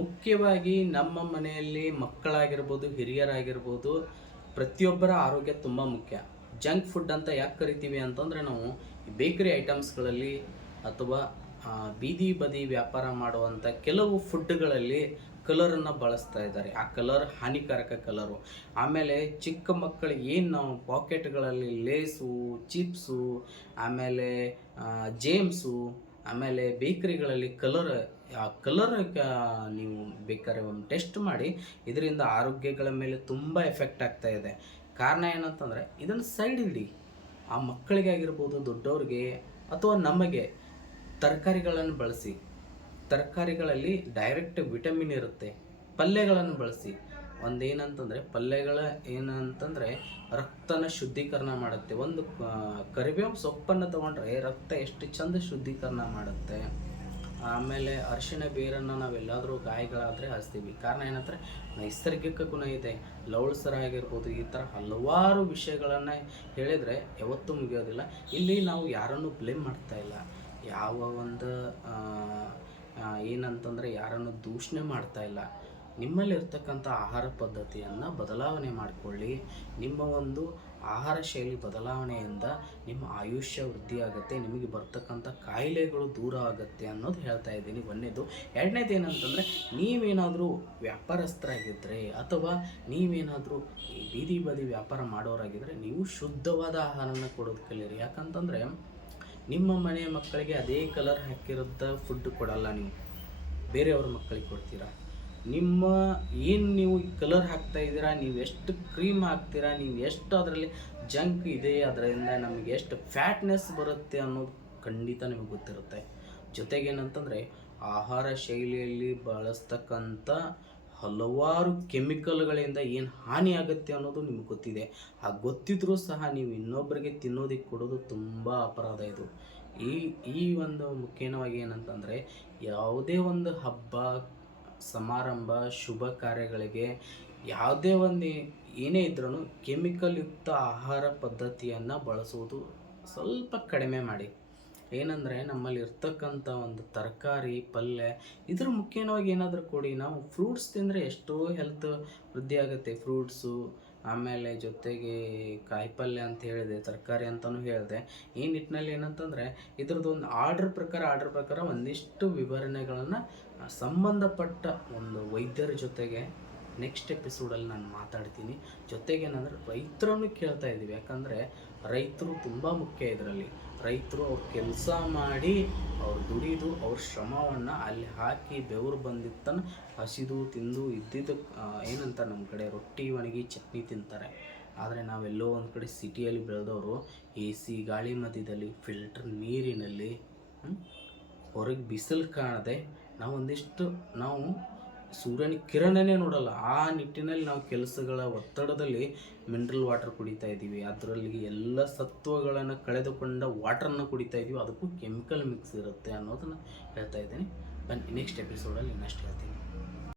ಮುಖ್ಯವಾಗಿ ನಮ್ಮ ಮನೆಯಲ್ಲಿ ಮಕ್ಕಳಾಗಿರ್ಬೋದು, ಹಿರಿಯರಾಗಿರ್ಬೋದು, ಪ್ರತಿಯೊಬ್ಬರ ಆರೋಗ್ಯ ತುಂಬ ಮುಖ್ಯ. ಜಂಕ್ ಫುಡ್ ಅಂತ ಯಾಕೆ ಕರಿತೀವಿ ಅಂತಂದರೆ, ನಾವು ಬೇಕರಿ ಐಟಮ್ಸ್ಗಳಲ್ಲಿ ಅಥವಾ ಬೀದಿ ಬದಿ ವ್ಯಾಪಾರ ಮಾಡುವಂಥ ಕೆಲವು ಫುಡ್ಗಳಲ್ಲಿ ಕಲರನ್ನು ಬಳಸ್ತಾ ಇದ್ದಾರೆ. ಆ ಕಲರ್ ಹಾನಿಕಾರಕ ಕಲರು. ಆಮೇಲೆ ಚಿಕ್ಕ ಮಕ್ಕಳಿಗೆ ಏನು ನಾವು ಪಾಕೆಟ್ಗಳಲ್ಲಿ ಲೇಸು, ಚಿಪ್ಸು, ಆಮೇಲೆ ಜೇಮ್ಸು, ಆಮೇಲೆ ಬೇಕರಿಗಳಲ್ಲಿ ಆ ಕಲರ್ ನೀವು ಬೇಕಾದ್ರೆ ಒಂದು ಟೆಸ್ಟ್ ಮಾಡಿ. ಇದರಿಂದ ಆರೋಗ್ಯಗಳ ಮೇಲೆ ತುಂಬ ಎಫೆಕ್ಟ್ ಆಗ್ತಾ ಇದೆ. ಕಾರಣ ಏನಂತಂದರೆ, ಇದನ್ನು ಸೈಡ್ ಇಡಿ. ಆ ಮಕ್ಕಳಿಗೆ ಆಗಿರ್ಬೋದು, ದೊಡ್ಡವ್ರಿಗೆ ಅಥವಾ ನಮಗೆ ತರಕಾರಿಗಳನ್ನು ಬಳಸಿ. ತರಕಾರಿಗಳಲ್ಲಿ ಡೈರೆಕ್ಟ್ ವಿಟಮಿನ್ ಇರುತ್ತೆ. ಪಲ್ಯಗಳನ್ನು ಬಳಸಿ. ಒಂದೇನಂತಂದರೆ, ಪಲ್ಯಗಳ ಏನಂತಂದರೆ ರಕ್ತನ ಶುದ್ಧೀಕರಣ ಮಾಡುತ್ತೆ. ಒಂದು ಕರಿಬೇವು ಸೊಪ್ಪನ್ನು ತೊಗೊಂಡ್ರೆ ರಕ್ತ ಎಷ್ಟು ಚಂದ ಶುದ್ಧೀಕರಣ ಮಾಡುತ್ತೆ. ಆಮೇಲೆ ಅರಿಶಿಣ ಬೇರನ್ನು ನಾವೆಲ್ಲಾದರೂ ಗಾಯಗಳಾದರೆ ಹಚ್ತೀವಿ. ಕಾರಣ ಏನಂದರೆ, ನೈಸರ್ಗಿಕ ಗುಣ ಇದೆ. ಲವಳ್ಸರ ಆಗಿರ್ಬೋದು, ಈ ಥರ ಹಲವಾರು ವಿಷಯಗಳನ್ನು ಹೇಳಿದರೆ ಯಾವತ್ತೂ ಮುಗಿಯೋದಿಲ್ಲ. ಇಲ್ಲಿ ನಾವು ಯಾರನ್ನು ಬ್ಲೇಮ್ ಮಾಡ್ತಾ ಇಲ್ಲ. ಯಾವ ಒಂದು ಏನಂತಂದರೆ ಯಾರನ್ನು ದೂಷಣೆ ಮಾಡ್ತಾ ಇಲ್ಲ. ನಿಮ್ಮಲ್ಲಿರ್ತಕ್ಕಂಥ ಆಹಾರ ಪದ್ಧತಿಯನ್ನು ಬದಲಾವಣೆ ಮಾಡಿಕೊಳ್ಳಿ. ನಿಮ್ಮ ಒಂದು ಆಹಾರ ಶೈಲಿ ಬದಲಾವಣೆಯಿಂದ ನಿಮ್ಮ ಆಯುಷ್ಯ ವೃದ್ಧಿಯಾಗುತ್ತೆ. ನಿಮಗೆ ಬರ್ತಕ್ಕಂಥ ಕಾಯಿಲೆಗಳು ದೂರ ಆಗುತ್ತೆ ಅನ್ನೋದು ಹೇಳ್ತಾ ಇದ್ದೀನಿ. ಒಂದನೇದು. ಎರಡನೇದು ಏನಂತಂದರೆ, ನೀವೇನಾದರೂ ವ್ಯಾಪಾರಸ್ಥರಾಗಿದ್ದರೆ ಅಥವಾ ನೀವೇನಾದರೂ ಬೀದಿ ಬದಿ ವ್ಯಾಪಾರ ಮಾಡೋರಾಗಿದ್ದರೆ, ನೀವು ಶುದ್ಧವಾದ ಆಹಾರನ ಕೊಡೋದು ಕಲೀರಿ. ಯಾಕಂತಂದರೆ, ನಿಮ್ಮ ಮನೆಯ ಮಕ್ಕಳಿಗೆ ಅದೇ ಕಲರ್ ಹಾಕಿರೋದ ಫುಡ್ ಕೊಡಲ್ಲ. ನೀವು ಬೇರೆಯವ್ರ ಮಕ್ಕಳಿಗೆ ಕೊಡ್ತೀರಾ. ನೀವು ಕಲರ್ ಹಾಕ್ತಾ ಇದ್ದೀರಾ, ನೀವು ಎಷ್ಟು ಕ್ರೀಮ್ ಹಾಕ್ತೀರಾ, ನೀವು ಎಷ್ಟು ಅದರಲ್ಲಿ ಜಂಕ್ ಇದೆ, ಅದರಿಂದ ನಮಗೆ ಎಷ್ಟು ಫ್ಯಾಟ್ನೆಸ್ ಬರುತ್ತೆ ಅನ್ನೋದು ಖಂಡಿತ ನಿಮಗೆ ಗೊತ್ತಿರುತ್ತೆ. ಜೊತೆಗೇನಂತಂದರೆ, ಆಹಾರ ಶೈಲಿಯಲ್ಲಿ ಬಳಸ್ತಕ್ಕಂಥ ಹಲವಾರು ಕೆಮಿಕಲ್ಗಳಿಂದ ಏನು ಹಾನಿ ಆಗುತ್ತೆ ಅನ್ನೋದು ನಿಮಗೆ ಗೊತ್ತಿದೆ. ಗೊತ್ತಿದ್ರೂ ಸಹ ನೀವು ಇನ್ನೊಬ್ಬರಿಗೆ ತಿನ್ನೋದಕ್ಕೆ ಕೊಡೋದು ತುಂಬ ಅಪರಾಧ. ಇದು ಈ ಒಂದು ಮುಖ್ಯವಾಗಿ ಏನಂತಂದರೆ, ಯಾವುದೇ ಒಂದು ಹಬ್ಬ ಸಮಾರಂಭ ಶುಭ ಕಾರ್ಯಗಳಿಗೆ ಯಾವುದೇ ಒಂದು ಏನೇ ಇದ್ರೂ ಕೆಮಿಕಲ್ ಯುಕ್ತ ಆಹಾರ ಪದ್ಧತಿಯನ್ನು ಬಳಸುವುದು ಸ್ವಲ್ಪ ಕಡಿಮೆ ಮಾಡಿ. ಏನಂದರೆ, ನಮ್ಮಲ್ಲಿ ಇರ್ತಕ್ಕಂಥ ಒಂದು ತರಕಾರಿ ಪಲ್ಯ ಇದ್ರ ಮುಖ್ಯವಾಗಿ ಏನಾದರೂ ಕೊಡಿ. ನಾವು ಫ್ರೂಟ್ಸ್ ತಿಂದರೆ ಎಷ್ಟೋ ಹೆಲ್ತ್ ವೃದ್ಧಿ ಆಗುತ್ತೆ. ಫ್ರೂಟ್ಸು, ಆಮೇಲೆ ಜೊತೆಗೆ ಕಾಯಿಪಲ್ಯ ಅಂತ ಹೇಳಿದೆ, ತರಕಾರಿ ಅಂತಲೂ ಹೇಳಿದೆ. ಈ ನಿಟ್ಟಿನಲ್ಲಿ ಏನಂತಂದರೆ, ಇದ್ರದ್ದು ಒಂದು ಆರ್ಡ್ರ್ ಪ್ರಕಾರ ಒಂದಿಷ್ಟು ವಿವರಣೆಗಳನ್ನು ಸಂಬಂಧಪಟ್ಟ ಒಂದು ವೈದ್ಯರ ಜೊತೆಗೆ ನೆಕ್ಸ್ಟ್ ಎಪಿಸೋಡಲ್ಲಿ ನಾನು ಮಾತಾಡ್ತೀನಿ. ಜೊತೆಗೇನಂದರೆ, ರೈತರನ್ನು ಕೇಳ್ತಾ ಇದ್ದೀವಿ. ಯಾಕಂದರೆ ರೈತರು ತುಂಬ ಮುಖ್ಯ ಇದರಲ್ಲಿ. ರೈತರು ಅವ್ರು ಕೆಲಸ ಮಾಡಿ, ಅವ್ರು ದುಡಿದು, ಅವ್ರ ಶ್ರಮವನ್ನು ಅಲ್ಲಿ ಹಾಕಿ ಬೆವರು ಬಂದಿತ್ತನ್ನು ಹಸಿದು ತಿಂದು ಇದ್ದಿದ್ದು ಏನಂತ ನಮ್ಮ ಕಡೆ ರೊಟ್ಟಿ ಒಣಗಿ ಚಟ್ನಿ ತಿಂತಾರೆ. ಆದರೆ ನಾವೆಲ್ಲೋ ಒಂದು ಕಡೆ ಸಿಟಿಯಲ್ಲಿ ಬೆಳೆದವರು AC ಗಾಳಿ ಮಧ್ಯದಲ್ಲಿ ಫಿಲ್ಟರ್ ನೀರಿನಲ್ಲಿ ಹೊರಗೆ ಬಿಸಿಲು ಕಾಣದೆ ನಾವು ಸೂರ್ಯನ ಕಿರಣನೇ ನೋಡಲ್ಲ. ಆ ನಿಟ್ಟಿನಲ್ಲಿ ನಾವು ಕೆಲಸಗಳ ಒತ್ತಡದಲ್ಲಿ ಮಿನರಲ್ ವಾಟರ್ ಕುಡಿತಾ ಇದ್ದೀವಿ. ಅದರಲ್ಲಿ ಎಲ್ಲ ಸತ್ವಗಳನ್ನು ಕಳೆದುಕೊಂಡ ವಾಟರನ್ನು ಕುಡಿತಾ ಇದ್ದೀವಿ. ಅದಕ್ಕೂ ಕೆಮಿಕಲ್ ಮಿಕ್ಸ್ ಇರುತ್ತೆ ಅನ್ನೋದನ್ನು ಹೇಳ್ತಾ ಇದ್ದೀನಿ. ಬನ್ನಿ ನೆಕ್ಸ್ಟ್ ಎಪಿಸೋಡಲ್ಲಿ ಇನ್ನಷ್ಟು ಹೇಳ್ತೀನಿ.